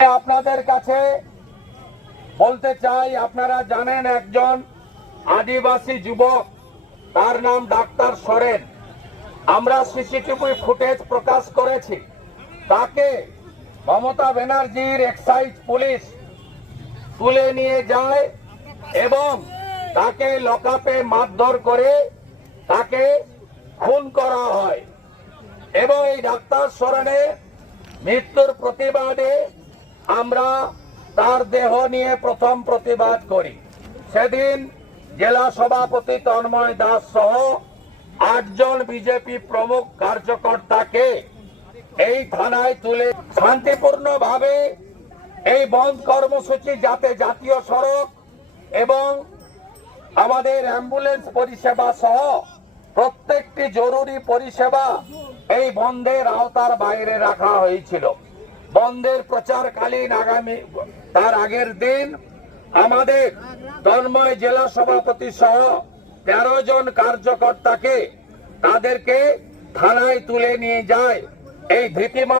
আপনাদের কাছে বলতে চাই, আপনারা জানেন একজন আদিবাসী যুবক, তার নাম ডাক্তার সোরেন। আমরা সিসিটিভি ফুটেজ প্রকাশ করেছি। তাকে মমতা ব্যানার্জির এক্সাইজ পুলিশ তুলে নিয়ে যায় এবং তাকে লকআপে মারধর করে তাকে খুন করা হয়। এবং এই ডাক্তার সোরেনের মৃত্যুর প্রতিবাদে আমরা তার দেহ নিয়ে প্রথম প্রতিবাদ করি। সেদিন জেলা সভাপতি তন্ময় দাস সহ 8 জন বিজেপি প্রমুখ কার্যকর্তাকে এই থানায় তুলে শান্তিপূর্ণভাবে এই বন্ধ কর্মসূচি যাতে জাতীয় সড়ক এবং আমাদের অ্যাম্বুলেন্স পরিষেবা সহ প্রত্যেকটি জরুরি পরিষেবা এই বন্ধের আওতার বাইরে রাখা হয়েছিল। বন্ধের প্রচারকালীন তার আগের দিন আমাদের তন্ময় জেলা সভাপতি সহ 13 জন কার্যকর্তাকে তাদেরকে থানায় তুলে নিয়ে যায় এই ধৃতিমান